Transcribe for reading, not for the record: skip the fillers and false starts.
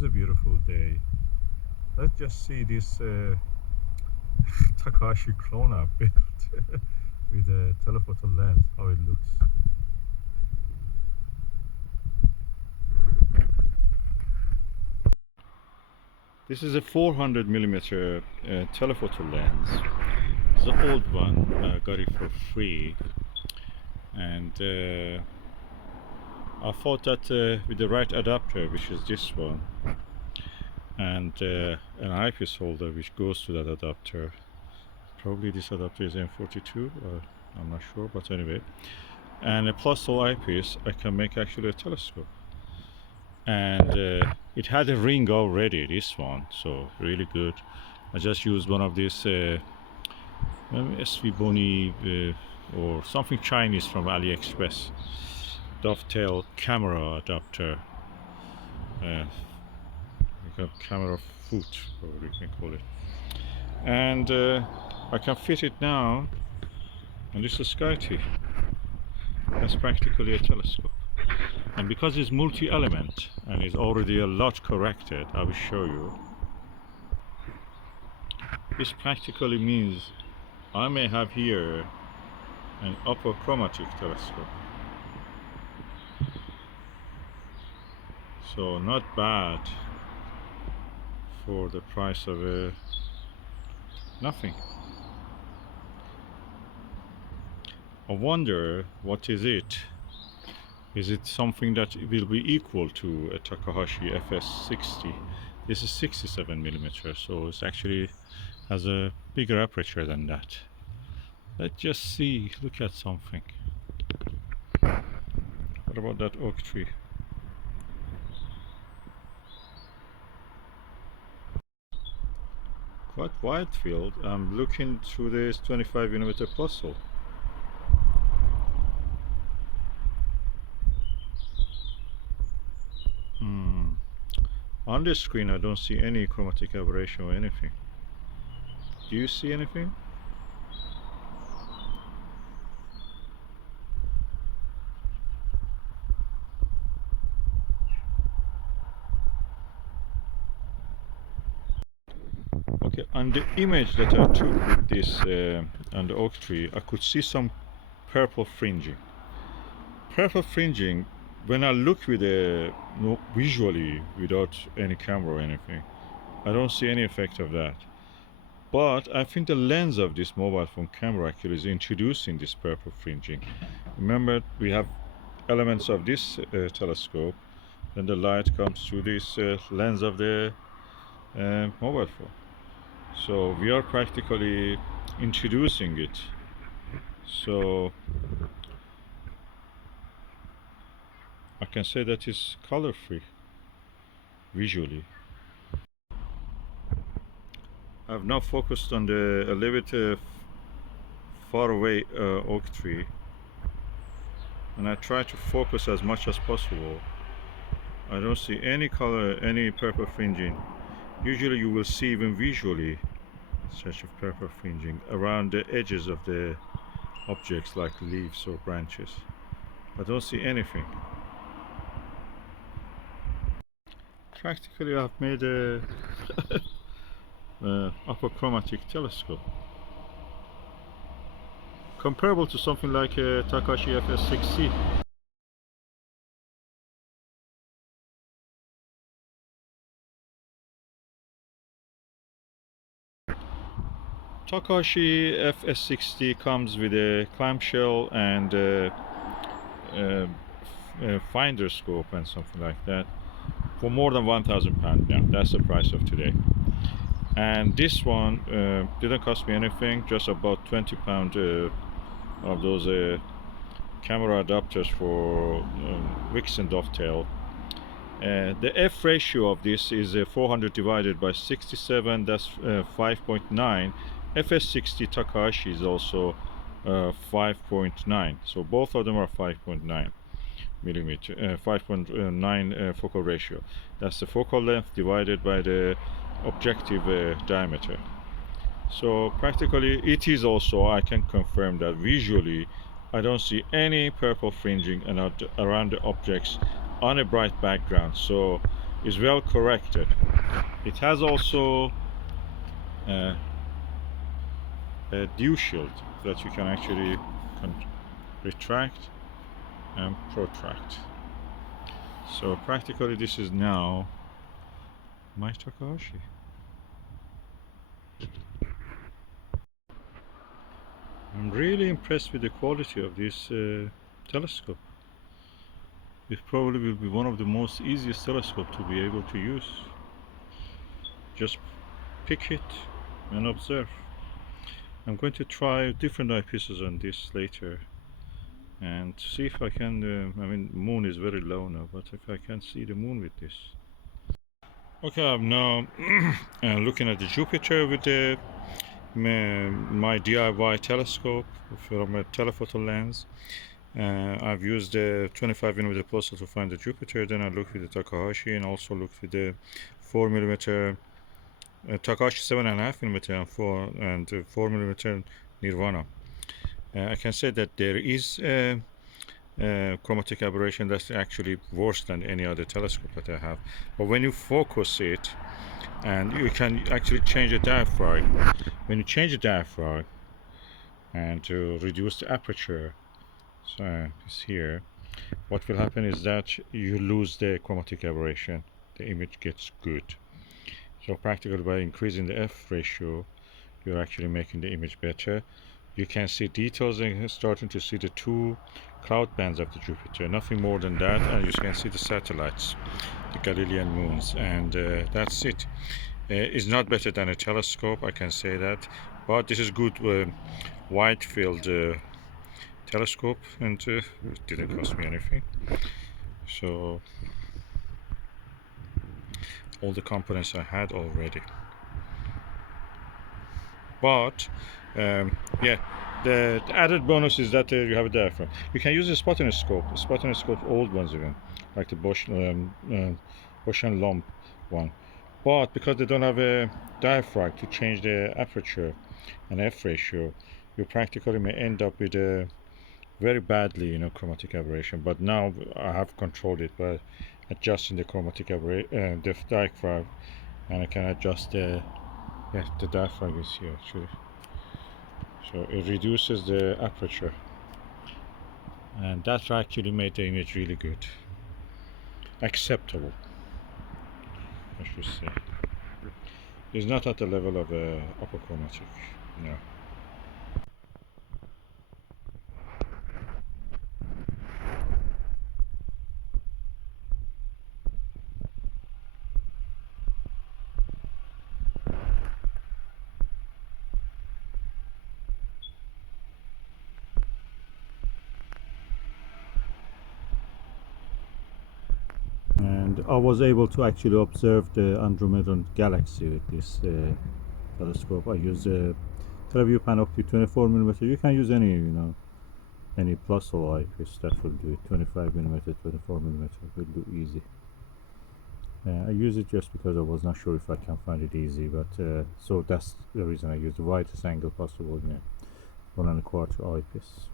is a beautiful day. Let's just see this Takashi Krona built with a telephoto lens, how it looks. This is a 400 millimeter telephoto lens. It's an old one. I got it for free, and I thought that with the right adapter, which is this one, and an eyepiece holder which goes to that adapter. Probably this adapter is M42, I'm not sure, but anyway. And a plus hole eyepiece, I can make actually a telescope. And it had a ring already, this one, so really good. I just used one of these SV Boni or something Chinese from AliExpress. Dovetail camera adapter. Camera foot, probably you can call it. And I can fit it now on this SkyTee. That's practically a telescope. And because it's multi-element and is already a lot corrected, I will show you. This practically means I may have here an upper chromatic telescope. So not bad for the price of nothing. I wonder, what is it? Is it something that will be equal to a Takahashi FS60? This is 67 millimeter, so it actually has a bigger aperture than that. Let's just see, look at something. What about that oak tree? Quite wide field. I'm looking through this 25 millimeter plus hole. On this screen I don't see any chromatic aberration or anything. Do you see anything? Okay, on the image that I took with this on the oak tree, I could see some purple fringing. Purple fringing, when I look with visually without any camera or anything, I don't see any effect of that. But I think the lens of this mobile phone camera actually is introducing this purple fringing. Remember, we have elements of this telescope, then the light comes through this lens of the mobile phone. So we are practically introducing it. So I can say that is color free visually. I've now focused on the a little bit far away oak tree, and I try to focus as much as possible. I don't see any color, any purple fringing. Usually you will see even visually such a purple fringing around the edges of the objects like leaves or branches. I don't see anything. Practically I've made a upper chromatic telescope comparable to something like a Takashi FS6C. Takashi FS60 comes with a clamshell and a finder scope and something like that for more than £1,000 now. That's the price of today. And this one didn't cost me anything, just about £20 of those camera adapters for wicks and dovetail. The f ratio of this is 400 divided by 67, that's 5.9. FS60 Takahashi is also 5.9, so both of them are 5.9 millimeter, 5.9 focal ratio. That's the focal length divided by the objective diameter. So practically it is also, I can confirm that visually I don't see any purple fringing around the objects on a bright background. So is well corrected. It has also a dew shield that you can actually retract and protract. So practically this is now my Takahashi. I'm really impressed with the quality of this telescope. It probably will be one of the most easiest telescope to be able to use. Just pick it and observe. I'm going to try different eyepieces on this later and see if I can, I mean moon is very low now, but if I can see the moon with this. Okay, I'm now looking at the Jupiter with my DIY telescope from a telephoto lens. I've used the 25mm pulsar to find the Jupiter, then I looked with the Takahashi and also looked with the 4mm Takahashi 7.5mm and 4mm Nirvana. I can say that there is chromatic aberration that's actually worse than any other telescope that I have. But when you focus it, and you can actually change the diaphragm. When you change the diaphragm and to reduce the aperture, so it's here, what will happen is that you lose the chromatic aberration. The image gets good. So practically by increasing the f ratio, you're actually making the image better. You can see details and starting to see the two cloud bands of the Jupiter, nothing more than that, and you can see the satellites, the Galilean moons, and that's it. It's not better than a telescope, I can say that, but this is good wide field telescope, and it didn't cost me anything. So all the components I had already. But yeah, the added bonus is that you have a diaphragm. You can use a spotonoscope, old ones even, like the Bosch and Lomb one. But because they don't have a diaphragm to change the aperture and f ratio, you practically may end up with a very badly, chromatic aberration. But now I have controlled it by adjusting the chromatic aberration, the diaphragm, and I can adjust the diaphragm is here actually. So it reduces the aperture, and that actually made the image really good, acceptable, I should say. It's not at the level of apochromatic, no. And I was able to actually observe the Andromedan galaxy with this telescope. I use a Teleview Panoptic 24mm. You can use any plus or eyepiece that will do it. 25mm, 24mm will do easy. I use it just because I was not sure if I can find it easy, but so that's the reason I use the widest angle possible, 1.25 eyepiece.